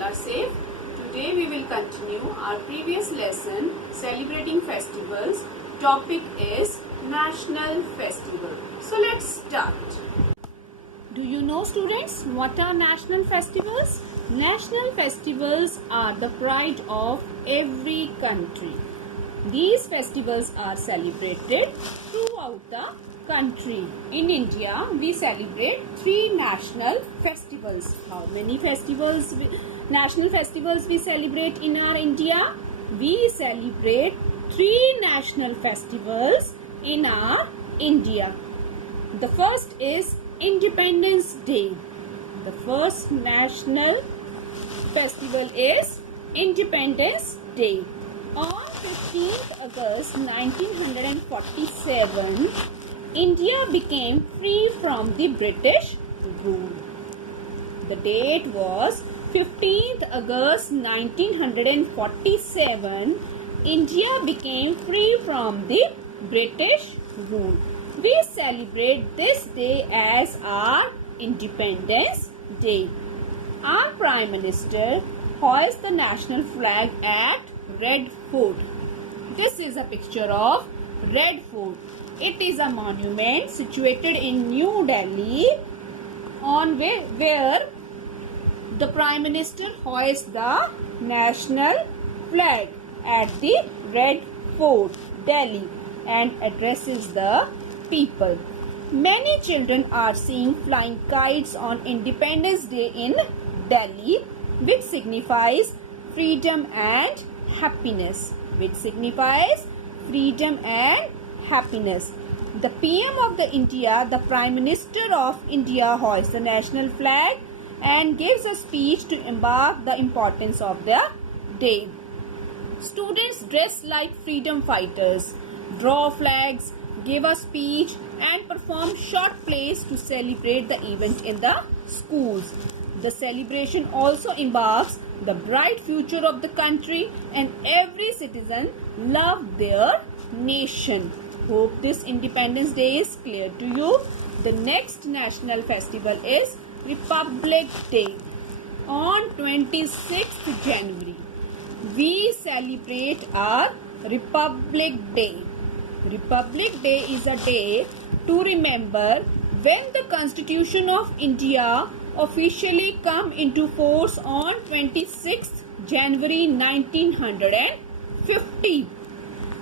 all are safe. Today we will continue our previous lesson celebrating festivals. Topic is National Festival. So let's start. Do you know, students, what are national festivals? National festivals are the pride of every country. These festivals are celebrated throughout the country. In India, we celebrate 3 national festivals. How many national festivals we celebrate in our India? We celebrate 3 national festivals in our India. The first is Independence Day. The first national festival is Independence Day. On 15th August 1947, India became free from the British rule. The date was 15th August 1947. India became free from the British rule. We celebrate this day as our Independence Day. Our Prime Minister hoists the national flag at Red Fort. This is a picture of Red Fort. It is a monument situated in New Delhi where the Prime Minister hoists the national flag at the Red Fort, Delhi, and addresses the people. Many children are seen flying kites on Independence Day in Delhi, which signifies freedom and happiness. The PM of India, the Prime Minister of India, hoists the national flag and gives a speech to embark the importance of the day. Students dress like freedom fighters, draw flags, give a speech and perform short plays to celebrate the event in the schools. The celebration also embarks the bright future of the country, and every citizen loves their nation. Hope this Independence Day is clear to you. The next national festival is Republic Day. On 26th January, we celebrate our Republic Day. Republic Day is a day to remember when the Constitution of India officially come into force on 26th January 1950.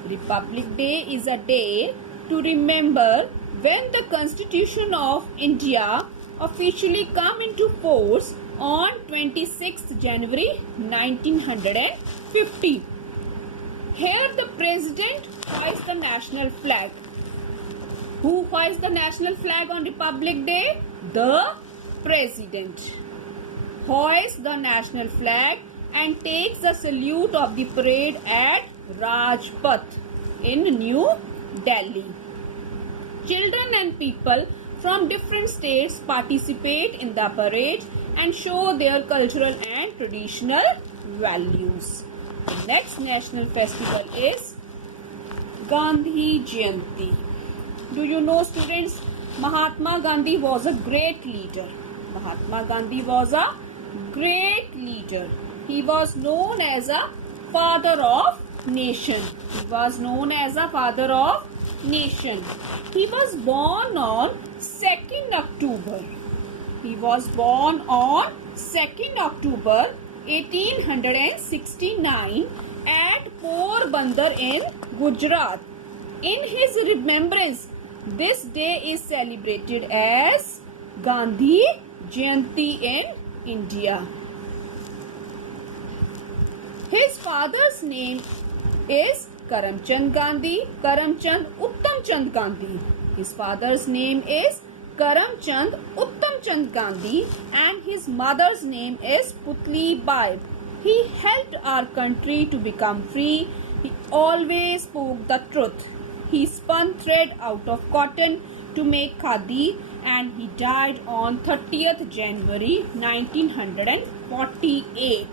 Republic Day is a day to remember when the Constitution of India officially come into force on 26th January 1950. Here the President hoists the national flag. Who hoists the national flag on Republic Day? The President hoists the national flag and takes the salute of the parade at Rajpath in New Delhi. Children and people from different states participate in the parade and show their cultural and traditional values. The next national festival is Gandhi Jayanti. Do you know, students, Mahatma Gandhi was a great leader. He was known as a father of nation. He was born on 2nd October. 1869 at Porbandar in Gujarat. In his remembrance, this day is celebrated as Gandhi Jayanti in India. His father's name is Karamchand Uttamchand Gandhi. His father's name is Karamchand Uttamchand Gandhi and his mother's name is Putli Bai. He helped our country to become free. He always spoke the truth. He spun thread out of cotton to make khadi, and he died on 30th January 1948.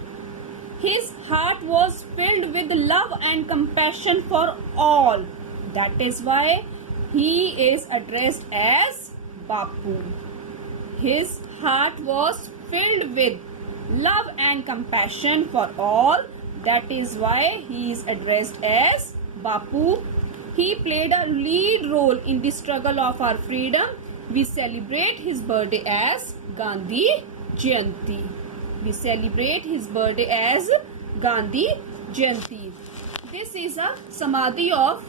His heart was filled with love and compassion for all. That is why he is addressed as Bapu. His heart was filled with love and compassion for all. That is why he is addressed as Bapu. He played a lead role in the struggle of our freedom. We celebrate his birthday as Gandhi Jayanti. We celebrate his birthday as Gandhi Jayanti. This is a Samadhi of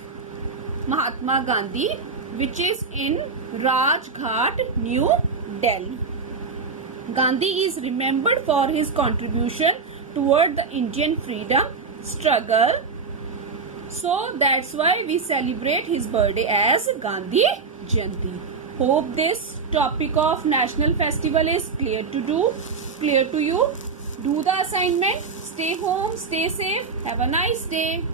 Mahatma Gandhi, which is in Rajghat, New Delhi. Gandhi is remembered for his contribution toward the Indian freedom struggle. So that's why we celebrate his birthday as Gandhi Jayanti. Hope this topic of national festival is clear to you. Do the assignment. Stay home, stay safe. Have a nice day.